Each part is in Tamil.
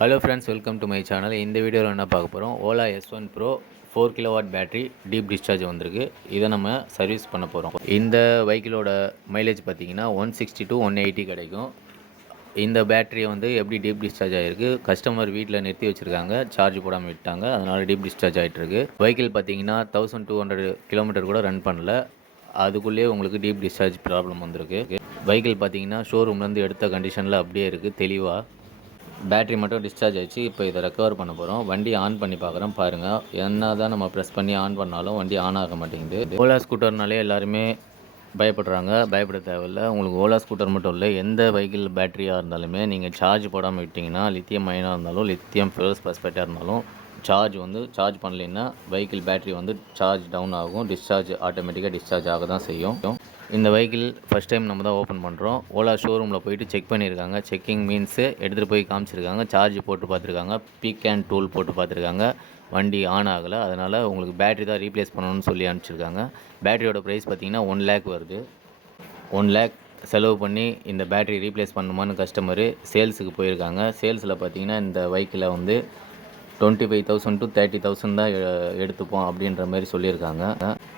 Hello friends, welcome to my channel. இந்த வீடியோவில் என்ன பார்க்க போகிறோம், Ola S1 Pro 4 kilowatt battery deep discharge வந்திருக்கு. இதை நம்ம சர்வீஸ் பண்ண போகிறோம். இந்த வெஹிக்கிளோட மைலேஜ் பார்த்தீங்கன்னா 160 to 180 கிடைக்கும். இந்த பேட்டரியை வந்து எப்படி டீப் டிஸ்சார்ஜ் ஆகிருக்கு, கஸ்டமர் வீட்டில் நிறுத்தி வச்சுருக்காங்க, சார்ஜ் போடாமல் விட்டாங்க, அதனால் டீப் டிஸ்சார்ஜ் ஆகிட்டுருக்கு. வெஹிக்கிள் பார்த்தீங்கன்னா 1200 கிலோமீட்டர் கூட ரன் பண்ணல, அதுக்குள்ளேயே உங்களுக்கு டீப் டிஸ்சார்ஜ் ப்ராப்ளம் வந்திருக்கு. வெஹிக்கிள் பார்த்தீங்கன்னா ஷோரூம்லேருந்து எடுத்த கண்டிஷனில் அப்படியே இருக்குது தெளிவாக. பேட்ரி மட்டும் டிஸ்சார்ஜ் ஆகிடுச்சு. இப்போ இதை ரெக்கவர் பண்ண போகிறோம். வண்டி ஆன் பண்ணி பார்க்குறோம். பாருங்கள், என்ன தான் நம்ம ப்ரெஸ் பண்ணி ஆன் பண்ணாலும் வண்டி ஆன் ஆக மாட்டேங்குது. ஓலா ஸ்கூட்டர்னாலே எல்லாருமே பயப்படுறாங்க. பயப்பட தேவையில்லை. உங்களுக்கு ஓலா ஸ்கூட்டர் மட்டும் இல்லை, எந்த வெஹிக்கிள் பேட்டரியாக இருந்தாலுமே நீங்கள் சார்ஜ் போடாமல் விட்டிங்கன்னா, லித்தியம் அயனாக இருந்தாலும் லித்தியம் ஃபெரஸ் பாஸ்பேட்டாக இருந்தாலும் சார்ஜ் பண்ணலைன்னா வெஹிக்கிள் பேட்டரி வந்து சார்ஜ் டவுன் ஆகும். டிஸ்சார்ஜ் ஆட்டோமேட்டிக்காக டிஸ்சார்ஜ் ஆக தான் செய்யும். இந்த வெஹிக்கிள் ஃபஸ்ட் டைம் நம்ம தான் ஓப்பன் பண்ணுறோம். ஓலா ஷோரூமில் போயிட்டு செக் பண்ணியிருக்காங்க. செக்கிங் மீன்ஸு எடுத்துகிட்டு போய் காமிச்சிருக்காங்க, சார்ஜ் போட்டு பார்த்துருக்காங்க, பீக் அண்ட் டூல் போட்டு பார்த்துருக்காங்க, வண்டி ஆன் ஆகலை. அதனால் உங்களுக்கு பேட்டரி தான் ரீப்ளேஸ் பண்ணணும்னு சொல்லி அனுப்பிச்சிருக்காங்க. பேட்டரியோட ப்ரைஸ் பார்த்திங்கன்னா 1 lakh வருது. 1 lakh செலவு பண்ணி இந்த பேட்டரி ரீப்ளேஸ் பண்ணணுமான்னு கஸ்டமரு சேல்ஸுக்கு போயிருக்காங்க. சேல்ஸில் பார்த்திங்கன்னா இந்த வெஹிக்கிளை வந்து 25,000 to 30,000 தான் எடுத்துப்போம் அப்படின்ற மாதிரி சொல்லியிருக்காங்க.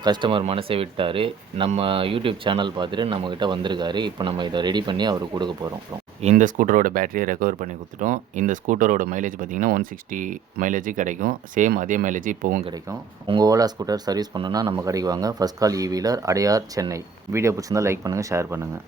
கஸ்டமர் மனசை விட்டார். நம்ம யூடியூப் சேனல் பார்த்துட்டு நம்மக்கிட்ட வந்திருக்காரு. இப்போ நம்ம இதை ரெடி பண்ணி அவருக்கு கொடுக்க போகிறோம். இந்த ஸ்கூட்டரோட பேட்டரியை ரெக்கவர் பண்ணி கொடுத்துட்டோம். இந்த ஸ்கூட்டரோட மைலேஜ் பார்த்திங்கன்னா 160 மைலேஜ் கிடைக்கும். சேம் அதே மைலேஜ் இப்போவும் கிடைக்கும். உங்கள் ஓலா ஸ்கூட்டர் சர்வீஸ் பண்ணணுன்னா நம்ம கடைக்கு வாங்க. ஃபர்ஸ்ட் கால் ஈ வீலர், அடையார், சென்னை. வீடியோ பிடிச்சிருந்தால் லைக் பண்ணுங்கள், ஷேர் பண்ணுங்கள்.